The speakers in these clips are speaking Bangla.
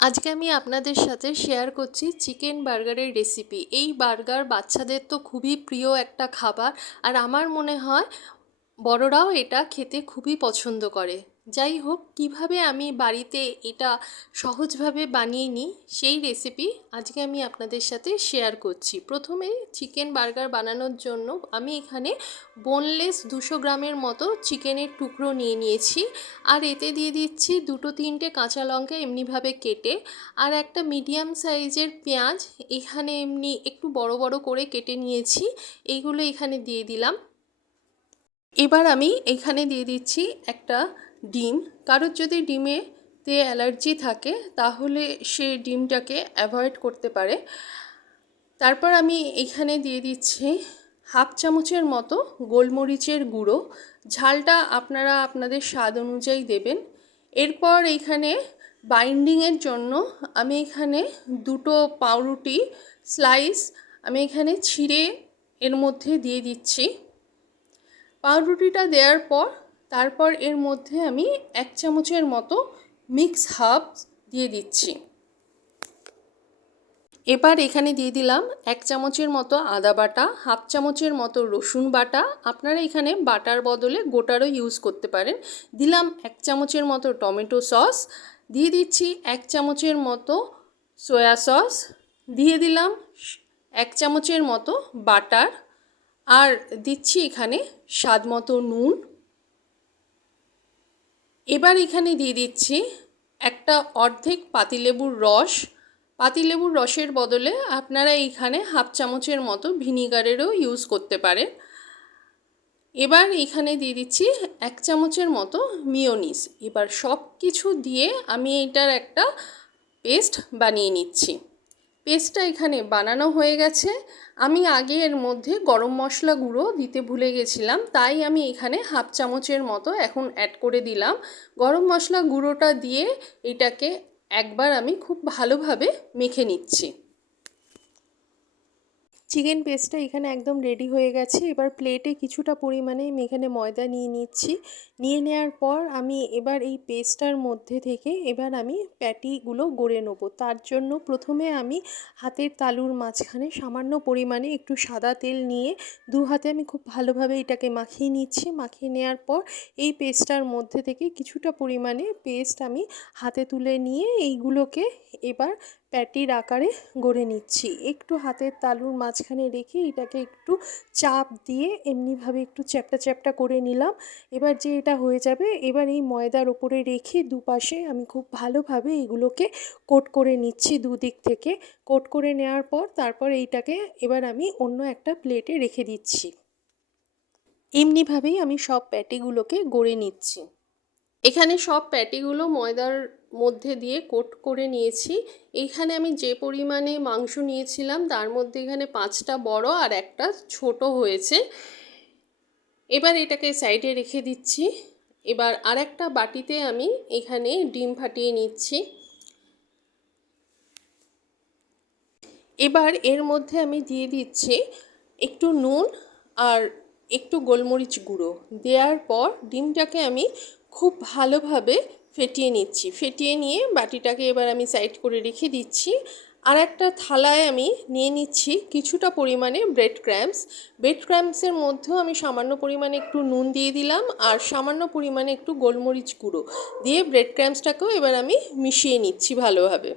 আজকে আমি আপনাদের সাথে শেয়ার করছি চিকেন বার্গারের রেসিপি এই বার্গার বাচ্চাদের তো খুবই প্রিয় একটা খাবার, আর আমার মনে হয় বড়রাও এটা খেতে খুবই পছন্দ করে। যাই হোক, কীভাবে আমি বাড়িতে এটা সহজভাবে বানিয়ে নিই সেই রেসিপি আজকে আমি আপনাদের সাথে শেয়ার করছি। প্রথমে চিকেন বার্গার বানানোর জন্য আমি এখানে বোনলেস দুশো গ্রামের মতো চিকেনের টুকরো নিয়ে নিয়েছি। আর এতে দিয়ে দিচ্ছি দুটো তিনটে কাঁচা লঙ্কা এমনিভাবে কেটে আর একটা মিডিয়াম সাইজের পেঁয়াজ। এখানে এমনি একটু বড় বড় করে কেটে নিয়েছি, এইগুলো এখানে দিয়ে দিলাম। এবার আমি এখানে দিয়ে দিচ্ছি একটা ডিম। কারোর যদি ডিমে তে অ্যালার্জি থাকে, তাহলে সে ডিমটাকে অ্যাভয়েড করতে পারে। তারপর আমি এখানে দিয়ে দিচ্ছি হাফ চামচের মতো গোলমরিচের গুঁড়ো। ঝালটা আপনারা আপনাদের স্বাদ অনুযায়ী দেবেন। এরপর এখানে বাইন্ডিংয়ের জন্য আমি এখানে দুটো পাউরুটি স্লাইস আমি এখানে ছিঁড়ে এর মধ্যে দিয়ে দিচ্ছি। পাউরুটিটা দেওয়ার পর তারপর এর মধ্যে আমি এক চামচের মতো মিক্স হার্বস দিয়ে দিচ্ছি। এবার এখানে দিয়ে দিলাম এক চামচের মতো আদা বাটা, হাফ চামচের মতো রসুন বাটা। আপনারা এখানে বাটার বদলে গোটারও ইউজ করতে পারেন। দিলাম এক চামচের মতো টমেটো সস, দিয়ে দিচ্ছি এক চামচের মতো সয়া সস দিয়ে দিলাম এক চামচের মতো বাটার। আর দিচ্ছি এখানে স্বাদ মতো নুন। এবার এখানে দিয়ে দিচ্ছি একটা অর্ধেক পাতিলেবুর রস। পাতিলেবুর রসের বদলে আপনারা এইখানে হাফ চামচের মতো ভিনিগারেরও ইউজ করতে পারেন। এবার এখানে দিয়ে দিচ্ছি এক চামচের মতো মিওনিস এবার সব কিছু দিয়ে আমি এটার একটা পেস্ট বানিয়ে নিচ্ছি। পেস্টটা এখানে বানানো হয়ে গেছে। আমি আগে এর মধ্যে গরম মশলা গুঁড়ো দিতে ভুলে গেছিলাম, তাই আমি এখানে হাফ চামচের মতো এখন অ্যাড করে দিলাম। গরম মশলা গুঁড়োটা দিয়ে এটাকে একবার আমি খুব ভালোভাবে মেখে নিচ্ছি। চিকেন পেস্টটা এখানে একদম রেডি হয়ে গেছে। এবার প্লেটে কিছুটা পরিমাণে আমি এখানে ময়দা নিয়ে নিচ্ছি। নিয়ে নেওয়ার পর আমি এবার এই পেস্টটার মধ্যে থেকে এবার আমি প্যাটিগুলো গড়ে নেব। তার জন্য প্রথমে আমি হাতের তালুর মাঝখানে সামান্য পরিমাণে একটু সাদা তেল নিয়ে দু হাতে আমি খুব ভালোভাবে এটাকে মাখিয়ে নিচ্ছি। মাখিয়ে নেওয়ার পর এই পেস্টটার মধ্যে থেকে কিছুটা পরিমাণে পেস্ট আমি হাতে তুলে নিয়ে এইগুলোকে এবার প্যাটির আকারে গড়ে নিচ্ছি। একটু হাতের তালুর মাঝখানে রেখে এটাকে একটু চাপ দিয়ে এমনিভাবে একটু চ্যাপটা চ্যাপটা করে নিলাম। এবার যে এটা হয়ে যাবে, এবার এই ময়দার ওপরে রেখে দুপাশে আমি খুব ভালোভাবে এগুলোকে কোট করে নিচ্ছি দুদিক থেকে। কোট করে নেওয়ার পর তারপর এইটাকে এবার আমি অন্য একটা প্লেটে রেখে দিচ্ছি। এমনিভাবেই আমি সব প্যাটিগুলোকে গড়ে নিচ্ছি। এখানে সব প্যাটিগুলো ময়দার মধ্যে দিয়ে কোট করে নিয়েছি। এইখানে আমি যে পরিমাণে মাংস নিয়েছিলাম, তার মধ্যে এখানে পাঁচটা বড় আর একটা ছোট হয়েছে। এবার এটাকে সাইডে রেখে দিচ্ছি। এবার আর একটা বাটিতে আমি এখানে ডিম ফাটিয়ে নিচ্ছি। এবার এর মধ্যে আমি দিয়ে দিচ্ছি একটু নুন আর একটু গোলমরিচ গুঁড়ো। দেওয়ার পর ডিমটাকে আমি খুব ভালোভাবে ফেটিয়ে নিচ্ছি। ফেটিয়ে নিয়ে বাটিটাকে এবার আমি সাইড করে রেখে দিচ্ছি। আর একটা থালায় আমি নিয়ে নিচ্ছি কিছুটা পরিমাণে ব্রেড ক্র্যাম্পস ব্রেড ক্র্যাম্পসের মধ্যেও আমি সামান্য পরিমাণে একটু নুন দিয়ে দিলাম আর সামান্য পরিমাণে একটু গোলমরিচ গুঁড়ো। দিয়ে ব্রেড ক্র্যাম্পসটাকেও এবার আমি মিশিয়ে নিচ্ছি ভালোভাবে।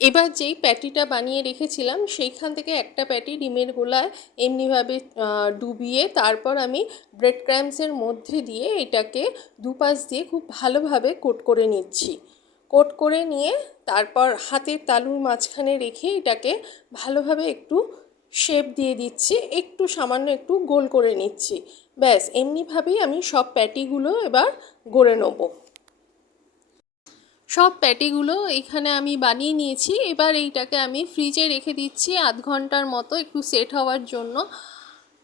এবার যেই প্যাটিটা বানিয়ে রেখেছিলাম, সেইখান থেকে একটা প্যাটি ডিমের গোলায় এমনিভাবে ডুবিয়ে তারপর আমি ব্রেড ক্র্যাম্পসের মধ্যে দিয়ে এটাকে দুপাশ দিয়ে খুব ভালোভাবে কোট করে নিচ্ছি। কোট করে নিয়ে তারপর হাতের তালুর মাঝখানে রেখে এটাকে ভালোভাবে একটু শেপ দিয়ে দিচ্ছি, একটু সামান্য একটু গোল করে নিচ্ছি। ব্যাস, এমনিভাবেই আমি সব প্যাটিগুলো এবার গড়ে নেব। সব প্যাটিগুলো এখানে আমি বানিয়ে নিয়েছি। এবার এইটাকে আমি ফ্রিজে রেখে দিচ্ছি আধ ঘণ্টার মতো একটু সেট হওয়ার জন্য।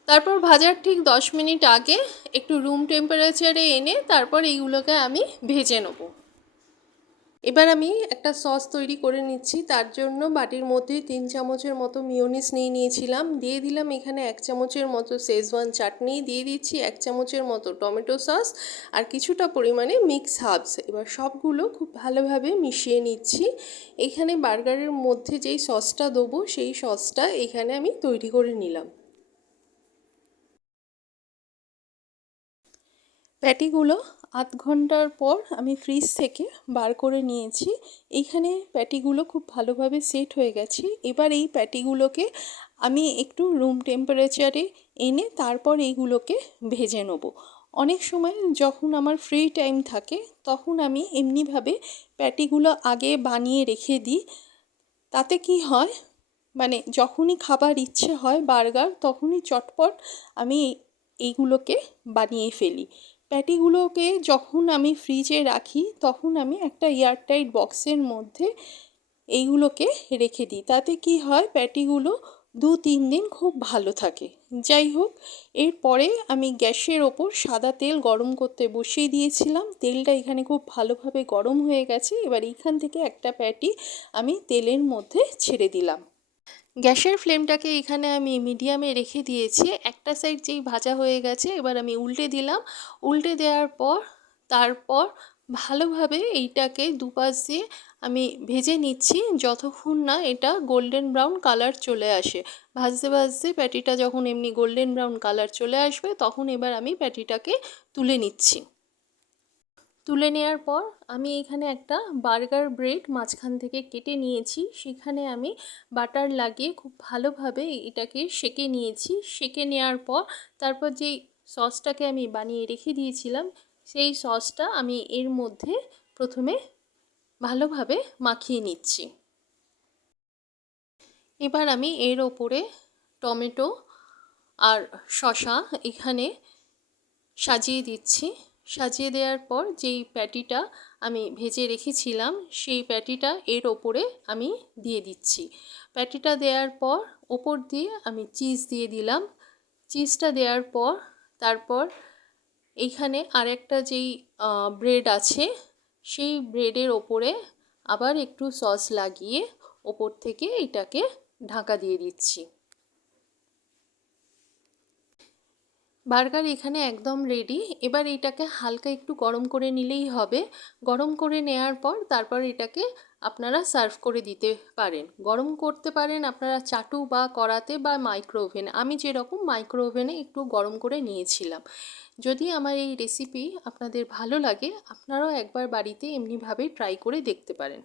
তারপর ভাজার ঠিক দশ মিনিট আগে একটু রুম টেম্পারেচারে এনে তারপর এইগুলোকে আমি ভেজে নেব। এবার আমি একটা সস তৈরি করে নিচ্ছি। তার জন্য বাটির মধ্যে তিন চামচের মতো মিওনিস নিয়ে নিয়েছিলাম। দিয়ে দিলাম এখানে এক চামচের মতো শেজওয়ান চাটনি দিয়ে দিচ্ছি এক চামচের মতো টমেটো সস আর কিছুটা পরিমাণে মিক্স হাবস এবার সবগুলো খুব ভালোভাবে মিশিয়ে নিচ্ছি। এখানে বার্গারের মধ্যে যেই সসটা দেবো, সেই সসটা এখানে আমি তৈরি করে নিলাম। প্যাটিগুলো আধ ঘণ্টার পর আমি ফ্রিজ থেকে বার করে নিয়েছি। এইখানে প্যাটিগুলো খুব ভালোভাবে সেট হয়ে গেছে। এবার এই প্যাটিগুলোকে আমি একটু রুম টেম্পারেচারে এনে তারপর এইগুলোকে ভেজে নেব। অনেক সময় যখন আমার ফ্রি টাইম থাকে, তখন আমি এমনিভাবে প্যাটিগুলো আগে বানিয়ে রেখে দিই। তাতে কি হয় মানে যখনই খাবার ইচ্ছে হয় বার্গার, তখনই চটপট আমি এইগুলোকে বানিয়ে ফেলি। প্যাটিগুলোকে যখন আমি ফ্রিজে রাখি, তখন আমি একটা এয়ারটাইট বক্সের মধ্যে এইগুলোকে রেখে দিই। তাতে কি হয়, প্যাটিগুলো দু তিন দিন খুব ভালো থাকে। যাই হোক, এরপরে আমি গ্যাসের ওপর সাদা তেল গরম করতে বসিয়ে দিয়েছিলাম। তেলটা এখানে খুব ভালোভাবে গরম হয়ে গেছে। এবার এইখান থেকে একটা প্যাটি আমি তেলের মধ্যে ছেড়ে দিলাম। গ্যাসের ফ্লেমটাকে এখানে আমি মিডিয়ামে রেখে দিয়েছি। একটা সাইড যেই ভাজা হয়ে গেছে, এবার আমি উল্টে দিলাম। উল্টে দেওয়ার পর, তারপর ভালোভাবে এইটাকে দুপাশ দিয়ে আমি ভেজে নিচ্ছি। যতক্ষণ না এটা গোল্ডেন ব্রাউন কালার চলে আসে। ভাজতে ভাজতে প্যাটিটা যখন এমনি গোল্ডেন ব্রাউন কালার চলে আসবে, তখন এবার আমি প্যাটিটাকে তুলে নিচ্ছি। তুলে নেওয়ার পর আমি এখানে একটা বার্গার ব্রেড মাঝখান থেকে কেটে নিয়েছি। সেখানে আমি বাটার লাগিয়ে খুব ভালোভাবে এটাকে সেকে নিয়েছি। সেকে নেওয়ার পর তারপর যেই সসটাকে আমি বানিয়ে রেখে দিয়েছিলাম, সেই সসটা আমি এর মধ্যে প্রথমে ভালোভাবে মাখিয়ে নিচ্ছি। এবার আমি এর ওপরে টমেটো আর শশা এখানে সাজিয়ে দিচ্ছি। সাজিয়ে দেওয়ার পর যেই প্যাটিটা আমি ভেজে রেখেছিলাম, সেই প্যাটিটা এর ওপরে আমি দিয়ে দিচ্ছি। প্যাটিটা দেওয়ার পর ওপর দিয়ে আমি চিজ দিয়ে দিলাম। চিজটা দেওয়ার পর তারপর এইখানে আরেকটা যেই ব্রেড আছে, সেই ব্রেডের ওপরে আবার একটু সস লাগিয়ে ওপর থেকে এটাকে ঢাকা দিয়ে দিচ্ছি। বার্গার এখানে একদম রেডি এবার এটাকে হালকা একটু গরম করে নিলেই হবে। গরম করে নেওয়ার পর তারপর এটাকে আপনারা সার্ভ করে দিতে পারেন। গরম করতে পারেন আপনারা চাটু বা কড়াতে বা মাইক্রো ওভেনে আমি যেরকম মাইক্রো ওভেনে একটু গরম করে নিয়েছিলাম। যদি আমার এই রেসিপি আপনাদের ভালো লাগে, আপনারাও একবার বাড়িতে এমনিভাবে ট্রাই করে দেখতে পারেন।